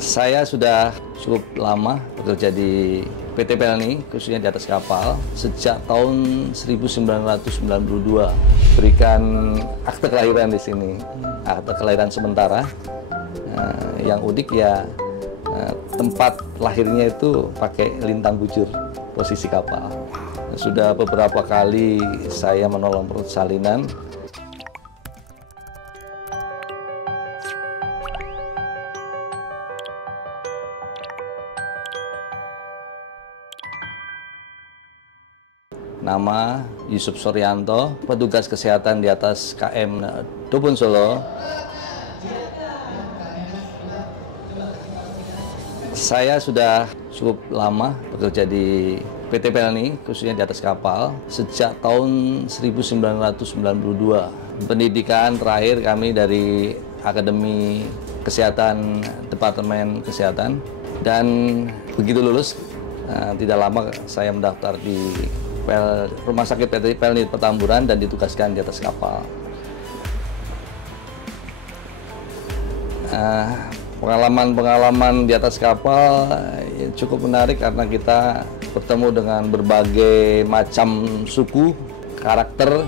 Saya sudah cukup lama bekerja di PT Pelni, khususnya di atas kapal, sejak tahun 1992. Berikan akte kelahiran di sini, akte kelahiran sementara. Yang unik ya, tempat lahirnya itu pakai lintang bujur, posisi kapal. Sudah beberapa kali saya menolong persalinan. Nama Yusuf Suryanto, petugas kesehatan di atas KM Dopun Solo. Saya sudah cukup lama bekerja di PT Pelni, khususnya di atas kapal, sejak tahun 1992. Pendidikan terakhir kami dari Akademi Kesehatan Departemen Kesehatan, dan begitu lulus, tidak lama saya mendaftar di Rumah Sakit PT Pelni Petamburan dan ditugaskan di atas kapal. Pengalaman di atas kapal cukup menarik karena kita bertemu dengan berbagai macam suku, karakter.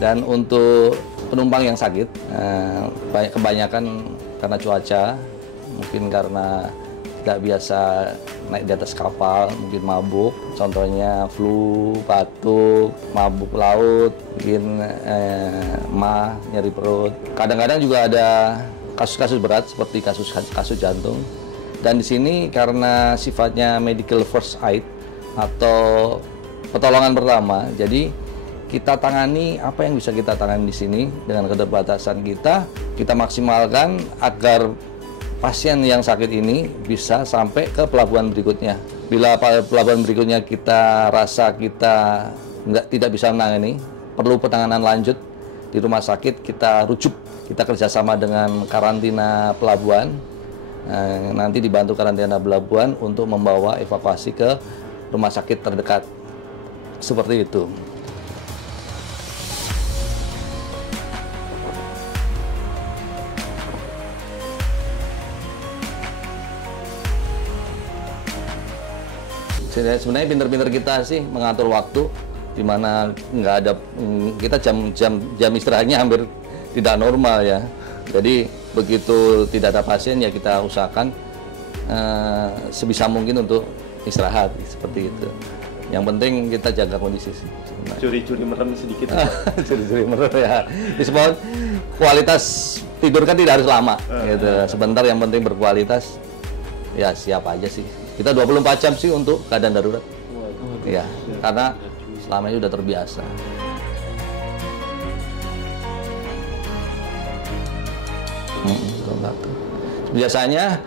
Dan untuk penumpang yang sakit, kebanyakan karena cuaca, mungkin karena tidak biasa naik di atas kapal, mungkin mabuk, contohnya flu, batuk, mabuk laut, mungkin nyeri perut. Kadang-kadang juga ada kasus-kasus berat seperti kasus jantung. Dan di sini karena sifatnya medical first aid atau pertolongan pertama, jadi kita tangani apa yang bisa kita tangani di sini dengan keterbatasan kita maksimalkan agar pasien yang sakit ini bisa sampai ke pelabuhan berikutnya. Bila pelabuhan berikutnya kita rasa kita tidak bisa menangani, perlu penanganan lanjut di rumah sakit, kita rujuk, kita kerjasama dengan karantina pelabuhan, nanti dibantu karantina pelabuhan untuk membawa evakuasi ke rumah sakit terdekat. Seperti itu. Sebenarnya pinter-pinter kita sih mengatur waktu, dimana kita jam istirahatnya hampir tidak normal ya. Jadi begitu tidak ada pasien ya kita usahakan sebisa mungkin untuk istirahat seperti itu. Yang penting kita jaga kondisi sih. Curi-curi merem sedikit. Curi-curi merem ya. Meskipun kualitas tidur kan tidak harus lama gitu. Sebentar yang penting berkualitas. Ya siap aja sih. Kita 24 jam sih untuk keadaan darurat. Ya, karena selama ini udah terbiasa. Biasanya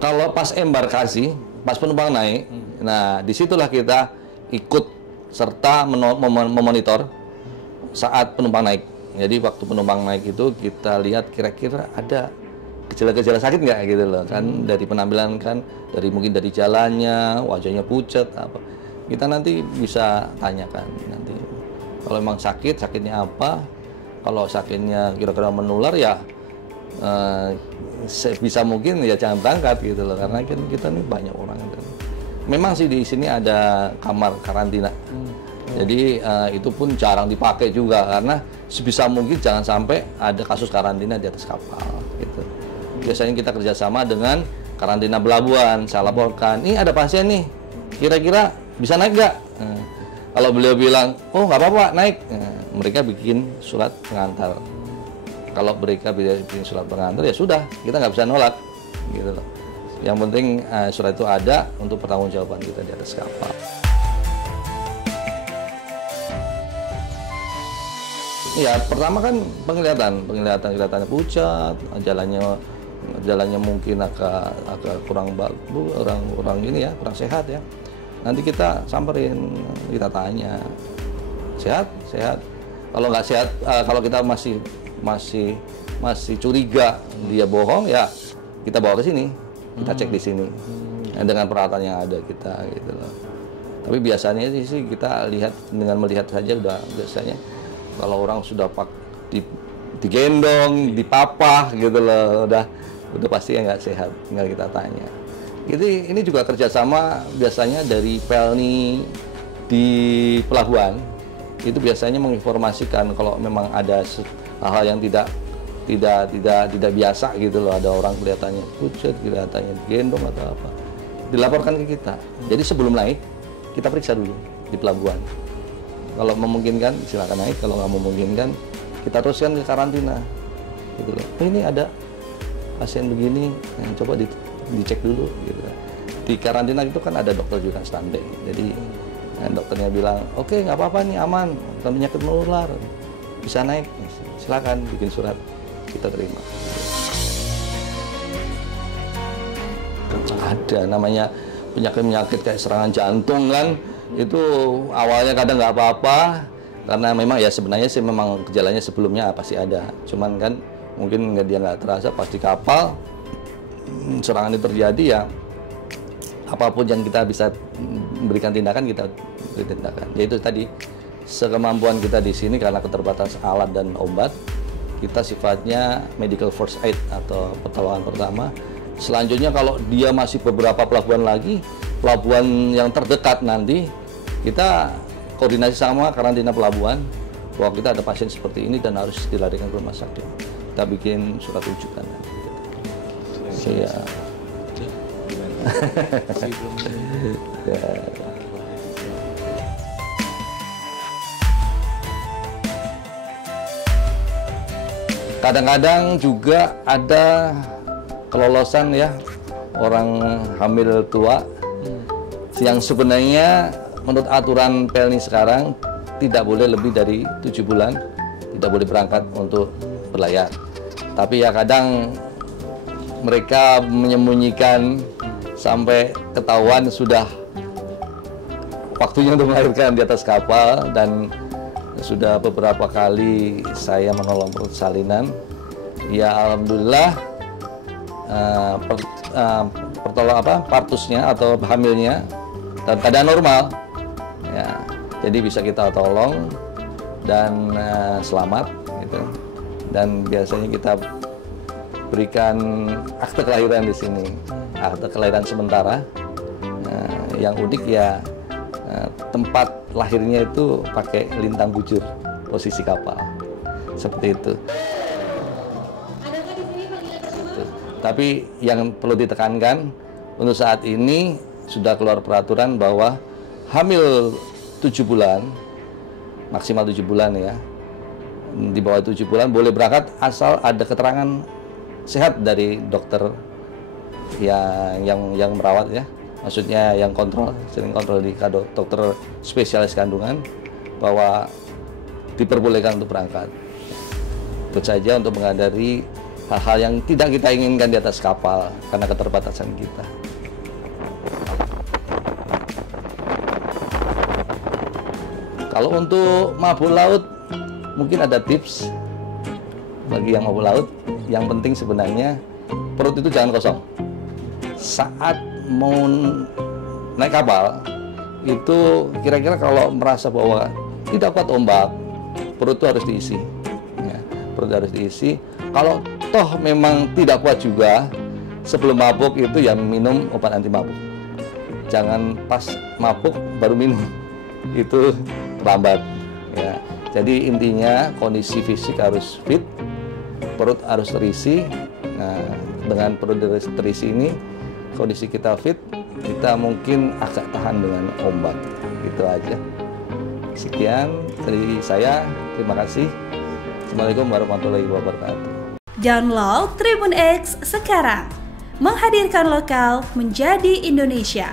kalau pas embarkasi, pas penumpang naik, nah disitulah kita ikut serta memonitor saat penumpang naik. Jadi waktu penumpang naik itu kita lihat kira-kira ada gejala-gejala sakit nggak gitu loh kan, dari penampilan kan, mungkin dari jalannya, wajahnya pucat apa, kita nanti bisa tanyakan nanti kalau memang sakitnya apa. Kalau sakitnya kira-kira menular ya sebisa mungkin ya jangan berangkat gitu loh, karena kan kita nih banyak orang kan. Memang sih di sini ada kamar karantina, jadi itu pun jarang dipakai juga karena sebisa mungkin jangan sampai ada kasus karantina di atas kapal gitu. Biasanya kita kerjasama dengan karantina pelabuhan, saya laporkan, ini ada pasien nih, kira-kira bisa naik nggak? Kalau beliau bilang, oh nggak apa-apa naik, mereka bikin surat pengantar. Kalau mereka bikin surat pengantar ya sudah, kita nggak bisa nolak, gitu loh. Yang penting surat itu ada untuk pertanggungjawaban kita di atas kapal. Ya pertama kan kelihatannya pucat, jalannya mungkin agak kurang bagus, kurang ini ya, kurang sehat ya. Nanti kita samperin, kita tanya, sehat. Kalau nggak sehat, kalau kita masih curiga dia bohong ya, kita bawa ke sini, kita cek di sini dengan peralatan yang ada kita gitu loh. Tapi biasanya sih kita lihat dengan melihat saja udah biasanya kalau orang sudah digendong, dipapah gitu loh, udah pasti ya nggak sehat. Tinggal kita tanya. Ini juga kerjasama biasanya dari Pelni di pelabuhan. Itu biasanya menginformasikan kalau memang ada hal-hal yang tidak biasa gitu loh, ada orang kelihatannya pucat, kelihatannya gendong atau apa, dilaporkan ke kita. Jadi sebelum naik kita periksa dulu di pelabuhan. Kalau memungkinkan silakan naik, kalau nggak memungkinkan kita teruskan ke karantina gitu loh. Ini ada pasien begini, coba dicek dulu gitu. Di karantina itu kan ada dokter juga standby, jadi dokternya bilang oke, nggak apa-apa nih, aman, bukan penyakit menular, bisa naik, silakan bikin surat, kita terima. Ada namanya penyakit kayak serangan jantung kan, itu awalnya kadang nggak apa-apa karena memang ya sebenarnya sih memang gejalanya sebelumnya pasti ada, cuman kan mungkin dia nggak terasa pas di kapal serangan itu terjadi, ya apapun yang kita bisa berikan tindakan kita beri tindakan. Yaitu tadi sekemampuan kita di sini karena keterbatasan alat dan obat, kita sifatnya medical first aid atau pertolongan pertama. Selanjutnya kalau dia masih beberapa pelabuhan lagi, pelabuhan yang terdekat nanti kita koordinasi sama karantina pelabuhan bahwa kita ada pasien seperti ini dan harus dilarikan ke rumah sakit. Kita bikin surat rujukan. Iya. Kadang-kadang juga ada kelolosan ya orang hamil tua yang sebenarnya menurut aturan Pelni sekarang tidak boleh lebih dari 7 bulan, tidak boleh berangkat untuk berlayar. Tapi ya kadang mereka menyembunyikan sampai ketahuan sudah waktunya untuk melahirkan di atas kapal, dan sudah beberapa kali saya menolong persalinan. Ya alhamdulillah partusnya atau hamilnya dalam keadaan normal. Ya, jadi bisa kita tolong dan selamat gitu. Dan biasanya kita berikan akte kelahiran di sini, akte kelahiran sementara. Yang unik ya tempat lahirnya itu pakai lintang bujur posisi kapal, seperti itu. Tapi yang perlu ditekankan untuk saat ini sudah keluar peraturan bahwa hamil 7 bulan, maksimal 7 bulan ya, di bawah 7 bulan boleh berangkat asal ada keterangan sehat dari dokter yang merawat ya, maksudnya yang sering kontrol di dokter spesialis kandungan, bahwa diperbolehkan untuk berangkat. Itu saja untuk menghindari hal-hal yang tidak kita inginkan di atas kapal karena keterbatasan kita. Kalau untuk mabuk laut mungkin ada tips bagi yang mabuk laut. Yang penting sebenarnya perut itu jangan kosong. Saat mau naik kapal itu kira-kira kalau merasa bahwa tidak kuat ombak, perut itu harus diisi. Ya, perut harus diisi. Kalau toh memang tidak kuat juga, sebelum mabuk itu ya minum obat anti mabuk. Jangan pas mabuk baru minum, itu terlambat. Ya. Jadi intinya kondisi fisik harus fit, perut harus terisi. Nah, dengan perut terisi ini, kondisi kita fit, kita mungkin agak tahan dengan ombak. Gitu aja. Sekian dari saya, terima kasih. Assalamualaikum warahmatullahi wabarakatuh. Download Tribun X sekarang, menghadirkan lokal menjadi Indonesia.